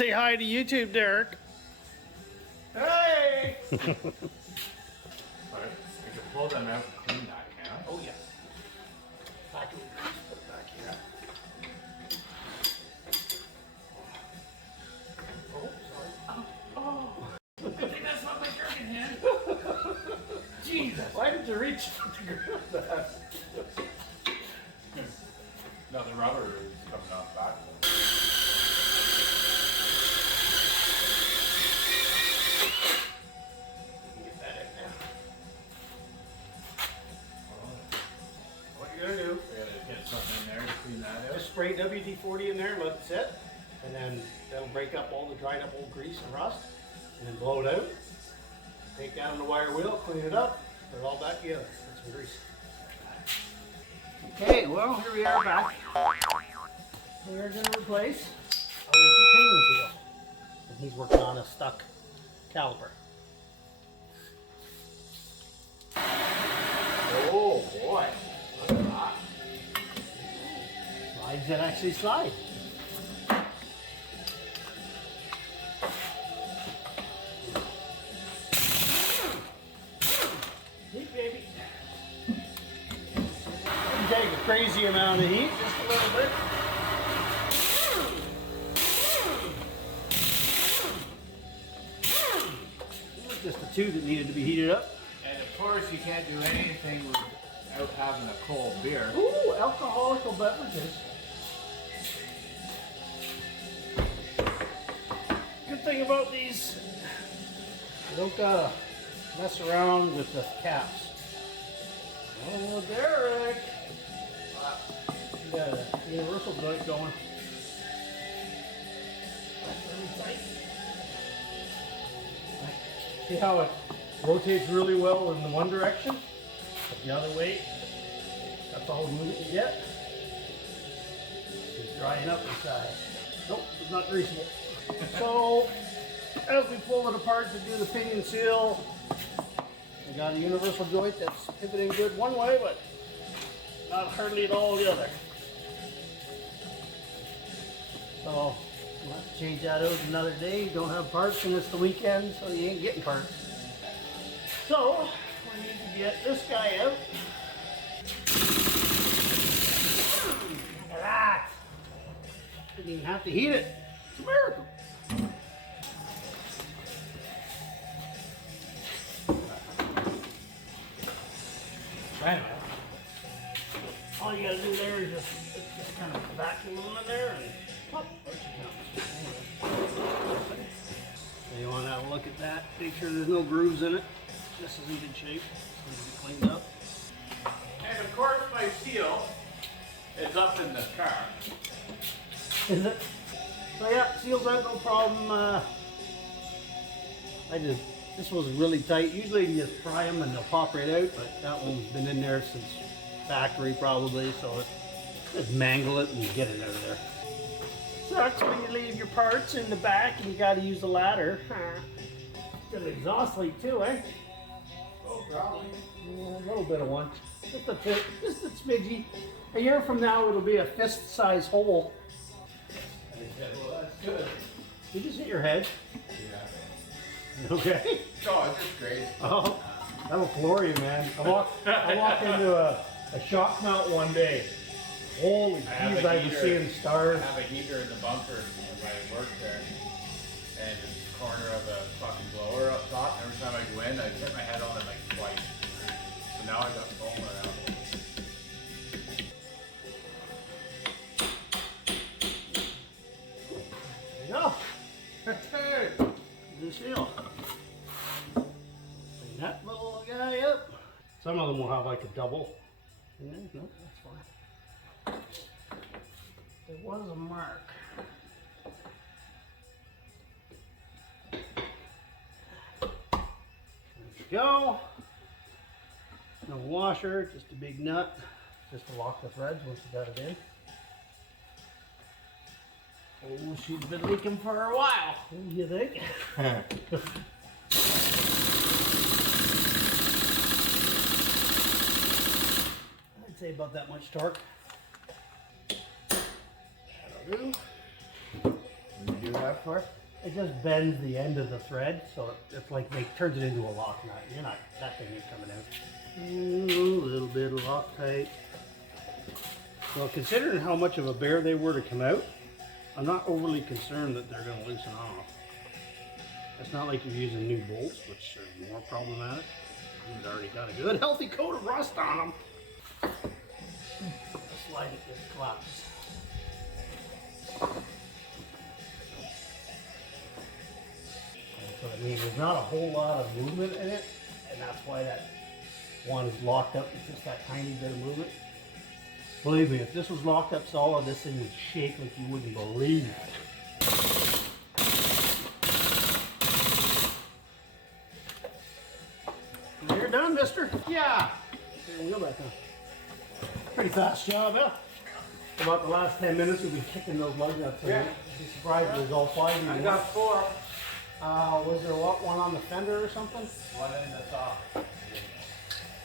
Say hi to YouTube, Derek. Hey! Alright, you can pull them out and clean that, can I? Oh, yeah. Back in, put it back here. Oh, sorry. Oh. I think that's not my jerking hand. Jesus. Why did you reach to grab that? No, the rubber is coming off back. Get that in there. What you're gonna do? We gotta get something in there to clean that out. Just spray WD-40 in there, let it sit, and then that'll break up all the dried up old grease and rust, and then blow it out. Take that on the wire wheel, clean it up, put it all back together. Put some grease. Okay, well, here we are back. We're going to replace a leaky pinion seal. And he's working on a stuck caliper. Oh boy. Look at that. Slides that actually slide. Heat, baby. Take a crazy amount of heat, just a little bit. Just the two that needed to be heated up. And of course, you can't do anything without having a cold beer. Ooh, alcoholic beverages. Good thing about these, you don't gotta mess around with the caps. Oh, Derek! You got a universal joint going. That's really tight. See how it rotates really well in the one direction, but the other way. That's all the movement you get. It's drying up inside. Nope, it's not greasable. So, as we pull it apart to do the pinion seal, we got a universal joint that's pivoting good one way, but not hardly at all the other. So, we'll have to change that out another day. You don't have parts and it's the weekend, so you ain't getting parts. So, we need to get this guy out. Look at that! Didn't even have to heat it. It's a miracle. Right. All you gotta do there is just kind of vacuum them in there and pop. So you want to have a look at that. Make sure there's no grooves in it. This is in good shape. It's going to be cleaned up. And of course, my seal is up in the car. Is it? So yeah, seals out, no problem. This was really tight. Usually you just pry them and they'll pop right out, but that one's been in there since factory probably, so just mangle it and get it out of there. Sucks when you leave your parts in the back and you gotta use the ladder. Got an exhaust leak too, eh? Oh, probably. Yeah, a little bit of one. Just a bit, just a smidgy. A year from now it'll be a fist-sized hole. I said, well, that's good. You just hit your head. Yeah. Okay? Oh, it's just great. Oh, that'll floor you, man. I walked into a shock mount one day. Holy jeez, I was seeing stars. I have a heater in the bunker when I work there. And it's the corner of a fucking blower up top. Every time I go in, I hit my head on it like twice. So now I got foam around it. There you go. The seal. Clean that little guy up. Some of them will have like a double in there. No, that's fine. There was a mark. There you go. No washer, just a big nut. Just to lock the threads once you got it in. Oh, she's been leaking for a while. What do you think? I'd say about that much torque. That'll do. When you do do that for? It just bends the end of the thread, so it's like turns it into a lock nut. That thing ain't coming out. A little bit of Loctite. Well, considering how much of a bear they were to come out, I'm not overly concerned that they're going to loosen off. It's not like you're using new bolts, which are more problematic. You've already got a good healthy coat of rust on them. Slide it just collapses. So I mean, there's not a whole lot of movement in it, and that's why that one is locked up with just that tiny bit of movement. Believe me, if this was locked up solid, this thing would shake like you wouldn't believe. You're done, mister? Yeah. Get your wheel back on. Pretty fast job, huh? About the last 10 minutes we've been kicking those lug nuts. Yeah. I'd be surprised if it was all 5. I got 4. Was there one on the fender or something? One in the